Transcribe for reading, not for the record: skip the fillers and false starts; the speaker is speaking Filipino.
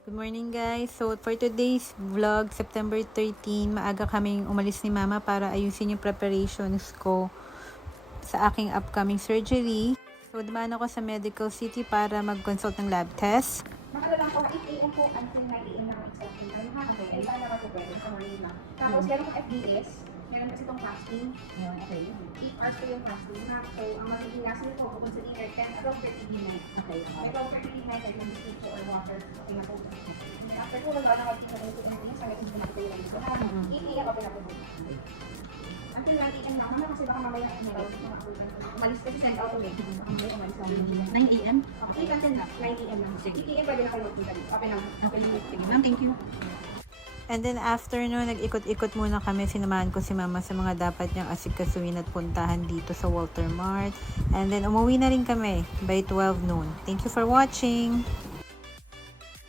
Good morning guys. So for today's vlog, September 13, maaga kaming umalis ni Mama para ayusin yung preparations ko sa aking upcoming surgery. So dumaan ako sa Medical City para mag-consult ng lab test. Nakala lang po, 8 a.m. po until 9 a.m. na expecting. Ano ha? Okay. Kaya naman po pwede sa morning na. Tapos meron pong FDS. Meron kasi itong fasting. Okay. 8 hours po yung fasting ha. So ang magiging last meal po, kung sa dinner, 10 around 30 midnight. Okay. Pero 30 midnight, like yung biscuit or water, okay na po. After po, wala na mag-ina rin po yung sa meron po na po yung ito. 8 a.m. okay na po. Until 9 a.m. na. Mama kasi baka mamaya umalis kasi send out ulit. Baka mamaya umalis na. 9 a.m. 8 until 9 a.m. lang. 8 a.m. pwede na kayo magpunta dito. Okay lang. Okay lang. Sige ma'am, thank you. And then after no, nag-ikot-ikot muna kami. Sinamahan ko si Mama sa mga dapat niyang asikasuhin at puntahan dito sa Walter Mart. And then umuwi na rin kami by 12 noon. Thank you for watching!